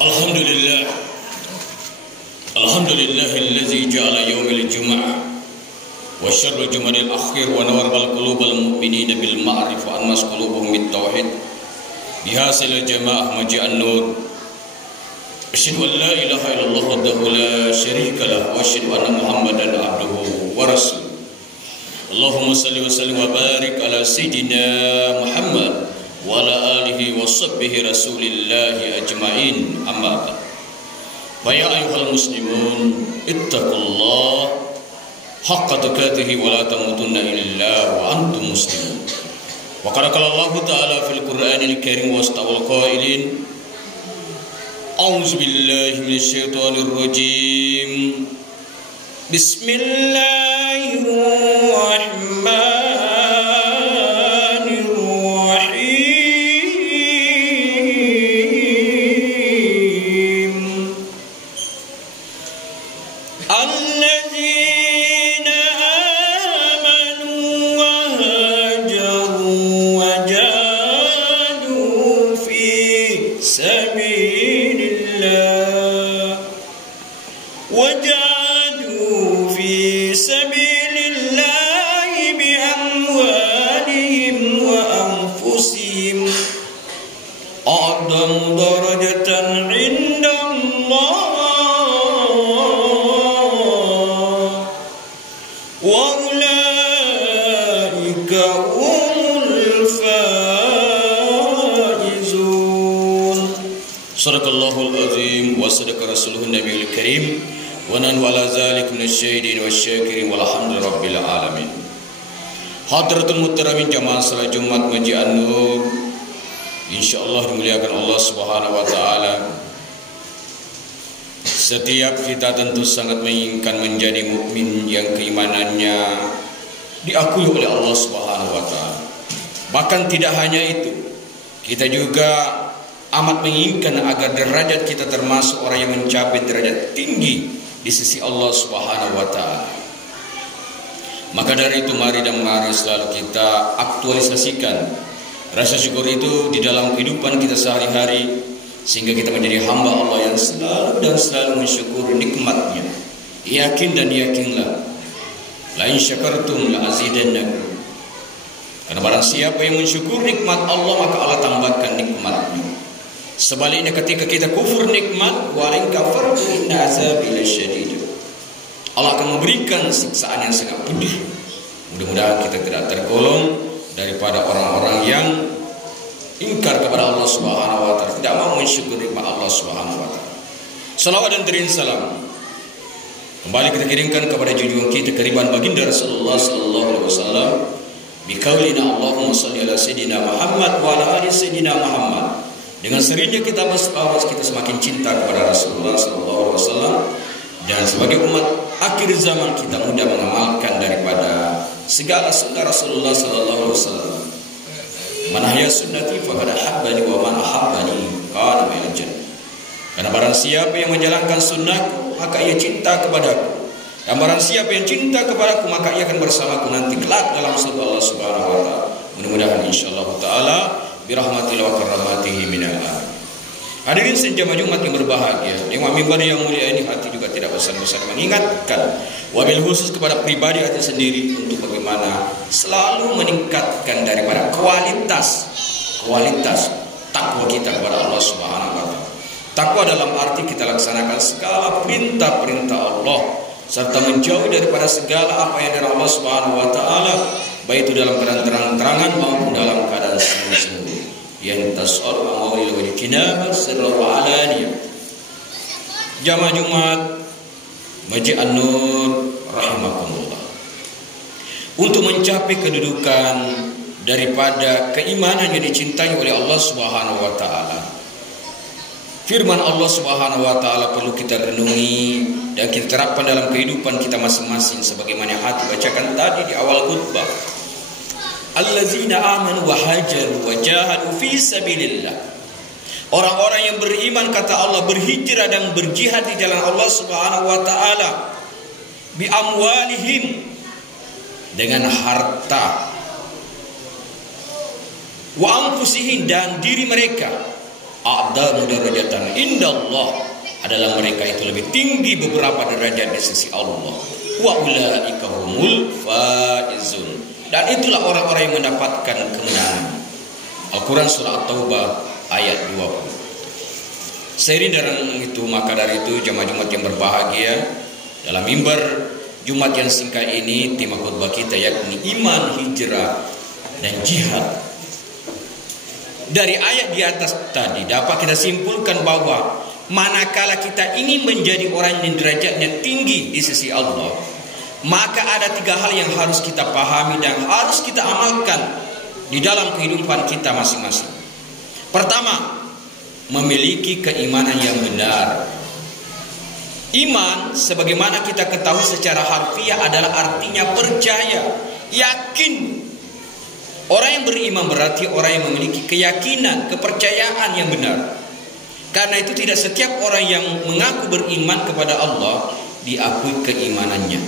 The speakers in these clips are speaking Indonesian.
Alhamdulillah. Alhamdulillahilladzi ja'ala yaumil jumu'ah wa syarrul jumadil akhir wa nawwara qulubal mu'minina bil ma'rif wa anmas qulubuhum bit tauhid bihasil jamaah maji'an nur. Asyhadu an la ilaha illallah wahdahu la syarika lah wa asyhadu anna Muhammadan abduhu wa rasuluh. Allahumma salli wa sallim wa barik ala sayyidina Muhammad wa ala alihi wa sahbihi rasulillahi ajma'in, amma ba'd. Fa ya ayyuhal muslimun ittaqullah haqqa tuqatih wa la tamutunna illa wa antum muslimun. Wa qala Allah ta'ala fil Qur'anil Karim wastawal qailin a'udzu billahi minasy syaithanir rajim. Bismillahirrahmanirrahim. Alladzina amanu wa hajaru wa jahadu fi sabilillah بأموالهم وأنفسهم أعظم درجة عند الله وأولئك هم الفائزون. صدق الله العظيم وصدق رسوله النبي الكريم ونحن على ذلك من الشاهدين والشاكرين والحمد لله رب العالمين. Hadratul muhtaramin jamaah salat Jumat Maji'an Nur, insyaallah dimuliakan Allah Subhanahu wa taala. Setiap kita tentu sangat menginginkan menjadi mukmin yang keimanannya diakui oleh Allah Subhanahu wa taala. Bahkan tidak hanya itu, kita juga amat menginginkan agar derajat kita termasuk orang yang mencapai derajat tinggi di sisi Allah Subhanahu wa taala. Maka dari itu mari selalu kita aktualisasikan rasa syukur itu di dalam kehidupan kita sehari-hari, sehingga kita menjadi hamba Allah yang selalu mensyukuri nikmatnya. Yakin dan yakinlah, la in syakartum la azidannakum. Karena barang siapa yang mensyukur nikmat Allah, maka Allah tambahkan nikmatnya. Sebaliknya ketika kita kufur nikmat, wa in kafartum inna azabi lasyadid, Allah akan memberikan siksaan yang sangat pedih. Mudah-mudahan kita tidak tergolong daripada orang-orang yang ingkar kepada Allah Subhanahu wa taala, tidak mau mensyukuri nikmat Allah Subhanahu wa taala. Salawat dan terin salam kembali kita kirimkan kepada junjungan kita keriban baginda Rasulullah sallallahu alaihi wasallam bi qaulina Allahumma shalli ala sayidina Muhammad wa ala ali sayidina Muhammad. Dengan seringnya kita semakin cinta kepada Rasulullah sallallahu alaihi wasallam, dan sebagai umat akhir zaman kita mudah mengamalkan daripada segala sunnah Rasulullah sallallahu alaihi wasallam. Man ahya sunnati faqad ahabbani wa man ahabbani kana minal jannah. Karena barang siapa yang menjalankan sunnahku, maka ia cinta kepadaku. Dan barang siapa yang cinta kepadaku, maka ia akan bersamaku nanti kelak dalam surga Allah Subhanahu wa taala. Mudah-mudahan insyaallah taala birahmatihi wa karamatihi minal alamin. Hadirin sejamaah Jumat yang berbahagia, di mimbar yang mulia ini, hati juga tidak bosan-bosan mengingatkan, wabil khusus kepada pribadi hati sendiri, untuk bagaimana selalu meningkatkan daripada kualitas takwa kita kepada Allah Subhanahu wa taala. Takwa dalam arti kita laksanakan segala perintah-perintah Allah, serta menjauhi daripada segala apa yang dari Allah Subhanahu wa taala, baik itu dalam keadaan terang-terangan maupun dalam keadaan sembunyi-sembunyi. Yang tasar amawil wal kinabah sirra wa alaniyah. Jamaah Jumat Maji'an Nur rahimakumullah, untuk mencapai kedudukan daripada keimanan yang dicintai oleh Allah Subhanahu wa taala, firman Allah Subhanahu wa taala perlu kita renungi dan kita terapkan dalam kehidupan kita masing-masing, sebagaimana yang hati bacakan tadi di awal khutbah. Allazina amanu wa hajaru wa jahadu fi sabilillah. Orang-orang yang beriman, kata Allah, berhijrah dan berjihad di jalan Allah Subhanahu wa taala, bi amwalihim, dengan harta, wa anfusihim, dan diri mereka, a'dhamu darajatan indallah, adalah mereka itu lebih tinggi beberapa derajat di sisi Allah. Wa ulaika humul faizun, dan itulah orang-orang yang mendapatkan kemenangan. Al-Quran surah At-Taubah ayat 20. Seiring dengan itu, maka dari itu jemaah Jumat yang berbahagia, dalam mimbar Jumat yang singkat ini tema khutbah kita yakni iman, hijrah, dan jihad. Dari ayat di atas tadi dapat kita simpulkan bahwa manakala kita ingin menjadi orang yang derajatnya tinggi di sisi Allah, maka ada 3 hal yang harus kita pahami dan harus kita amalkan di dalam kehidupan kita masing-masing. Pertama, memiliki keimanan yang benar. Iman, sebagaimana kita ketahui secara harfiah, adalah artinya percaya, yakin. Orang yang beriman berarti orang yang memiliki keyakinan, kepercayaan yang benar. Karena itu tidak setiap orang yang mengaku beriman kepada Allah diakui keimanannya.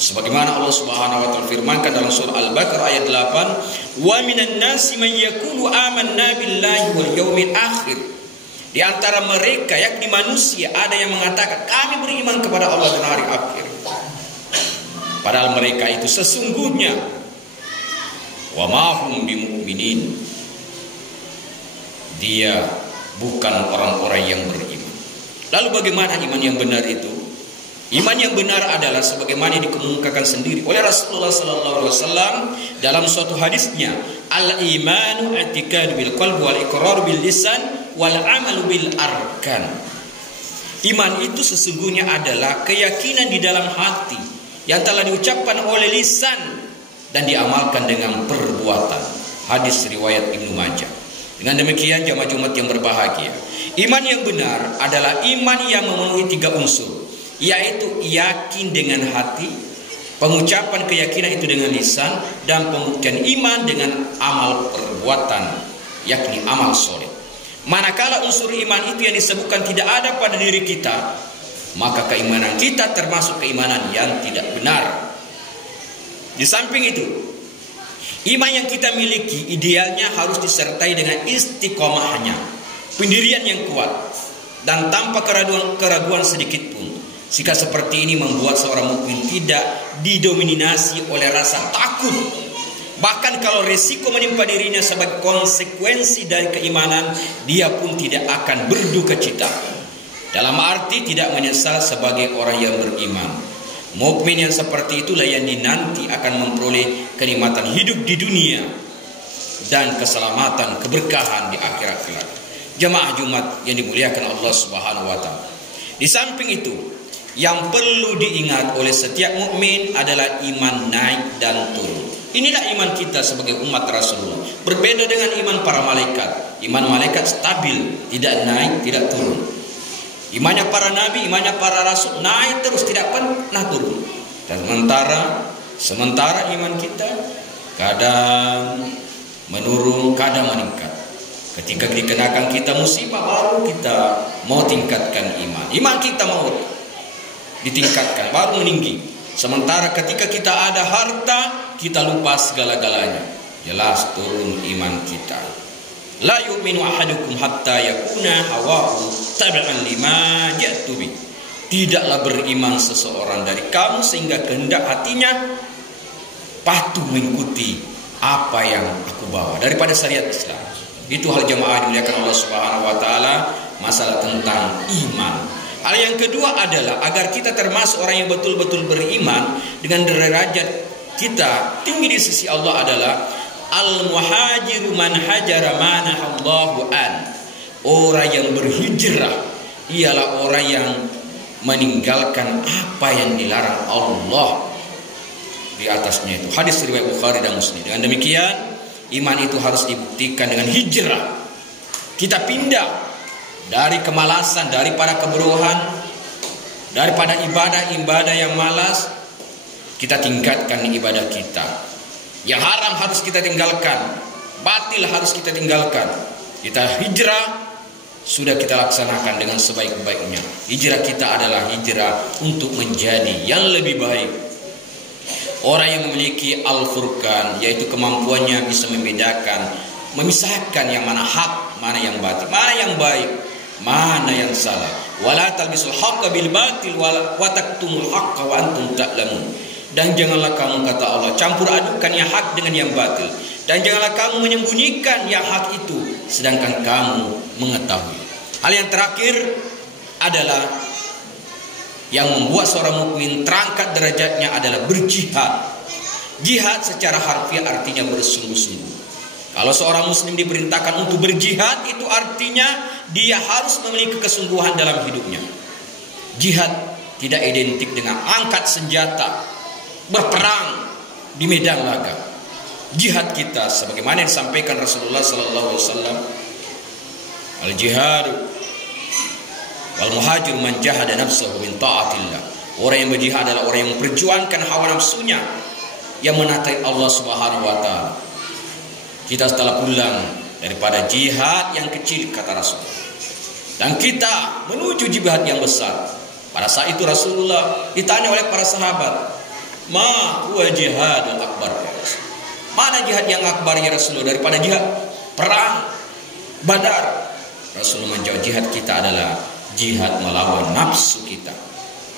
Sebagaimana Allah Subhanahu wa taala firmankan dalam surah Al-Baqarah ayat 8, "Wa minan nasi man yaqulu amanna billahi wal yaumil akhir." Di antara mereka yakni manusia ada yang mengatakan kami beriman kepada Allah dan hari akhir. Padahal mereka itu sesungguhnya wa ma hum bimu'minin, dia bukan orang-orang yang beriman. Lalu bagaimana iman yang benar itu? Iman yang benar adalah sebagaimana dikemukakan sendiri oleh Rasulullah SAW dalam suatu hadisnya, al-imanu i'tiqadu bil qalbi wal iqrar bil lisan wal amalu bil arkan. Iman itu sesungguhnya adalah keyakinan di dalam hati yang telah diucapkan oleh lisan dan diamalkan dengan perbuatan. Hadis riwayat Ibnu Majah. Dengan demikian jamaah Jumat yang berbahagia, iman yang benar adalah iman yang memenuhi 3 unsur, yaitu yakin dengan hati, pengucapan keyakinan itu dengan lisan, dan pembuktian iman dengan amal perbuatan, yakni amal soleh. Manakala unsur iman itu yang disebutkan tidak ada pada diri kita, maka keimanan kita termasuk keimanan yang tidak benar. Di samping itu, iman yang kita miliki idealnya harus disertai dengan istiqomahnya, pendirian yang kuat, dan tanpa keraguan sedikit pun. Sikap seperti ini membuat seorang mukmin tidak didominasi oleh rasa takut. Bahkan kalau resiko menimpa dirinya sebagai konsekuensi dari keimanan, dia pun tidak akan berduka cita. Dalam arti tidak menyesal sebagai orang yang beriman. Mukmin yang seperti itulah yang dinanti akan memperoleh kenikmatan hidup di dunia dan keselamatan, keberkahan di akhirat kelak. Jemaah Jumat yang dimuliakan Allah Subhanahu wa taala. Di samping itu, yang perlu diingat oleh setiap mukmin adalah iman naik dan turun. Inilah iman kita sebagai umat Rasulullah. Berbeda dengan iman para malaikat. Iman malaikat stabil, tidak naik, tidak turun. Imannya para nabi, imannya para rasul naik terus, tidak pernah turun. Dan sementara iman kita kadang menurun, kadang meningkat. Ketika dikenakan kita musibah, baru kita mau tingkatkan iman. Iman kita mau ditingkatkan, baru meninggi. Sementara ketika kita ada harta, kita lupa segala-galanya. Jelas turun iman kita. La yu'minu ahadukum hatta yakuna hawahu tabi'an lima ja'tu bi. Tidaklah beriman seseorang dari kamu sehingga kehendak hatinya patuh mengikuti apa yang aku bawa daripada syariat Islam. Itu hal jemaah dimuliakan Allah Subhanahu wa taala, masalah tentang iman. Hal yang kedua adalah agar kita termasuk orang yang betul-betul beriman dengan derajat kita tinggi di sisi Allah adalah al-muhajiru man hajara manahallahu an. Orang yang berhijrah ialah orang yang meninggalkan apa yang dilarang Allah di atasnya itu. Hadis riwayat Bukhari dan Muslim. Dengan demikian, iman itu harus dibuktikan dengan hijrah. Kita pindah dari kemalasan, daripada kebodohan, daripada ibadah yang malas, kita tingkatkan ibadah kita. Yang haram harus kita tinggalkan, batil harus kita tinggalkan. Kita hijrah sudah kita laksanakan dengan sebaik-baiknya. Hijrah kita adalah hijrah untuk menjadi yang lebih baik. Orang yang memiliki Al-Furqan, yaitu kemampuannya bisa membedakan, memisahkan yang mana hak mana yang batil, mana yang baik, mana yang salah. Wala talbisul haqqa bil batil wa taktumul haqqa wa antum ta'lamun. Dan janganlah kamu, kata Allah, campur adukan yang hak dengan yang batil, dan janganlah kamu menyembunyikan yang hak itu sedangkan kamu mengetahui. Hal yang terakhir adalah yang membuat seorang mukmin terangkat derajatnya adalah berjihad. Jihad secara harfiah artinya bersungguh-sungguh. Kalau seorang muslim diperintahkan untuk berjihad, itu artinya dia harus memiliki kesungguhan dalam hidupnya. Jihad tidak identik dengan angkat senjata, berperang di medan laga. Jihad kita sebagaimana yang disampaikan Rasulullah sallallahu alaihi wasallam, al-jihad wal muhajir man jahada nafsahu min ta'atillah. Orang yang berjihad adalah orang yang memperjuangkan hawa nafsunya yang menaati Allah Subhanahu wa taala. Kita setelah pulang daripada jihad yang kecil, kata Rasul, dan kita menuju jihad yang besar. Pada saat itu Rasulullah ditanya oleh para sahabat, "Ma huwa jihadul akbar ya Rasul?" Mana jihad yang akbar ya Rasulullah daripada jihad perang Badar? Rasulullah menjawab, jihad kita adalah jihad melawan nafsu kita.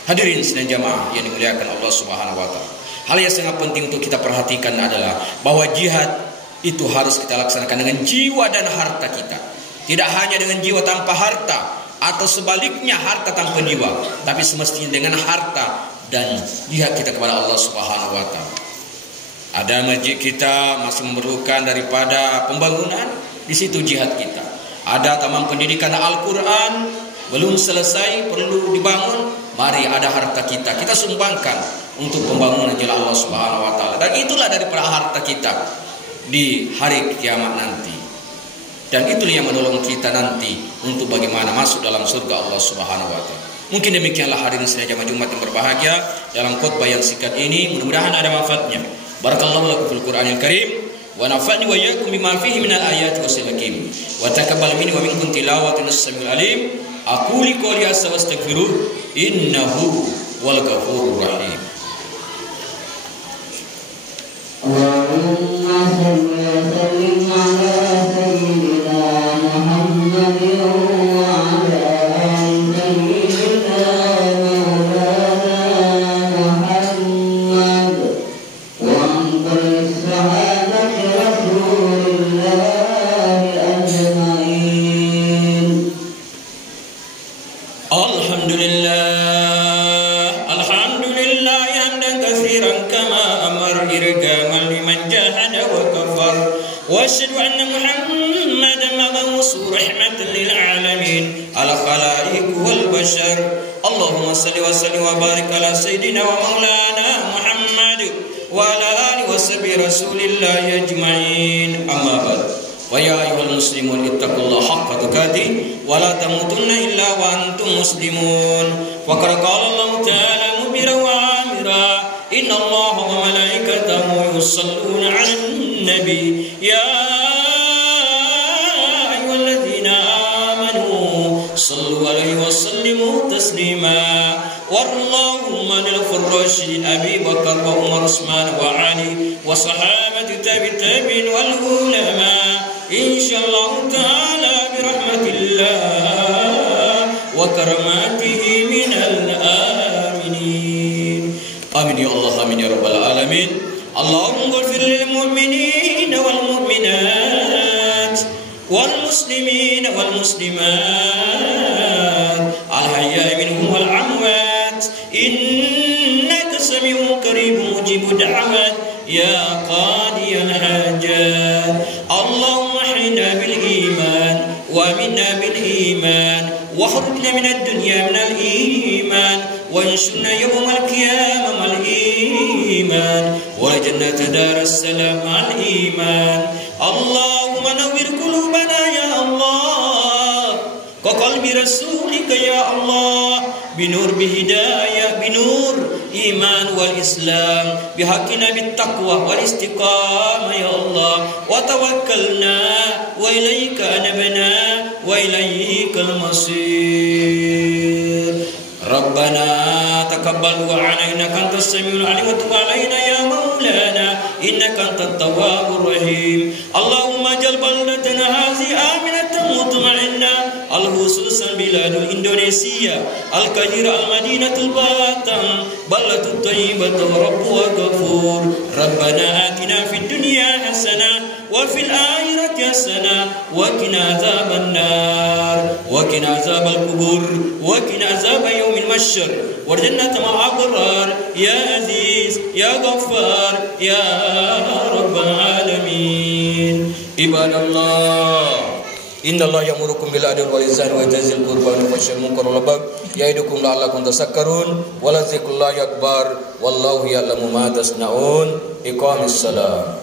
Hadirin sekalian jamaah yang dimuliakan Allah Subhanahu wa taala. Hal yang sangat penting untuk kita perhatikan adalah bahwa jihad itu harus kita laksanakan dengan jiwa dan harta kita. Tidak hanya dengan jiwa tanpa harta, atau sebaliknya harta tanpa jiwa, tapi semestinya dengan harta dan jihad kita kepada Allah Subhanahu wa taala. Ada masjid kita masih memerlukan daripada pembangunan, di situ jihad kita. Ada taman pendidikan Al-Qur'an belum selesai, perlu dibangun, mari ada harta kita sumbangkan untuk pembangunan jalan Allah Subhanahu wa taala. Dan itulah daripada harta kita di hari kiamat nanti. Dan itulah yang menolong kita nanti untuk bagaimana masuk dalam surga Allah Subhanahu wa taala. Mungkin demikianlah hadirin sekalian jamaah Jumat yang berbahagia dalam khutbah yang singkat ini, mudah-mudahan ada manfaatnya. Barakallahu lakum fil Qur'anil Karim wa nafa'ni wa iyyakum bima fihi minal ayati wasil hakim wa taqabbal minni wa minkum tilawatan as-sami'ul alim. Aqulu qouli hadza wa astaghfiruh innahu wal ghafurur rahim. Allahumma salli wa sallim ala sayyidina Muhammadin wa ala ali sayyidina Maulana Muhammad wa ala sahabati Rasulillah ajma'in. Alhamdulillah hamdan katsiran kama amar irgaman liman jahada wa kafar wa asyhadu anna Muhammadan mab'uus rahmatan lil alamin al khalaiq wal bashar. Allahumma salli wa sallim wa barik ala sayyidina wa maulana Muhammad wa ala alihi wa sahbihi Rasulillah ajma'in. Amma ba'd. Wa ya ayyuhal muslimun ittaqullaha haqqa tuqatih wa la tamutunna illa wa antum muslimun. Wa qala Allah ta'ala mubira wa amira, inna Allah wa malaikatahu yusalluna 'alan nabi ya ayyuhalladzina amanu sallu 'alaihi wa sallimu taslima. Warallahumma lil rasyidin Abi Bakar wa Umar Utsman wa Ali wa sahabati tabi'in wal ulama insyaallah ta'ala bi rahmatillah wa karamatihi minal aminin. Amin ya Allah, amin ya rabbal alamin. Allahumma ighfir lil mu'minina wal mu'minat wal muslimina wal muslimat al hayya'i minhum wal amwat innaka sami'un qaribun mujibud da'wat ya qadiyal hajat. Allahumma ahyina bil iman wa minna bil iman wa khurujna minad dunya minal iman wa anshurna yawmal qiyamah mal iman wa jannata daras salam al iman. Allahumma nawwir qulubana ya Allah ka qalbi rasulika ya Allah binur bihidayah binur iman wal islam bihaqqina bit taqwa wal istiqamah ya Allah wa tawakkalna wa ilaika anabna wa ilaikal masir. Rabbana taqabbal du'ana innaka antas samiul alim wa tub alaina ya maulana innaka antat tawwabur rahim. Allahumma jal baldatana hazi aminatan al khususan biladul Indonesia, al-Qahira, al-Madinatul Batam, Balatul Thayyibatul Rabbuwa Ghafur. Rabbana atina fid dunya hasanah wa fil akhirati hasanah wa qina azaban nar wa qina azabal kubur wa qina azab yaumil mahsyar warjannata ma'al abrar ya aziz ya ghaffar ya rabbal alamin. Ibadallah, innallaha ya'murukum bil adli wal ihsani wa ita'i dzil qurba wa yanha 'anil munkari wal baghi ya'idukum la'allakum tadhakkarun wa la dzikrullahi akbar wallahu ya'lamu ma tasna'un. Iqamis salat.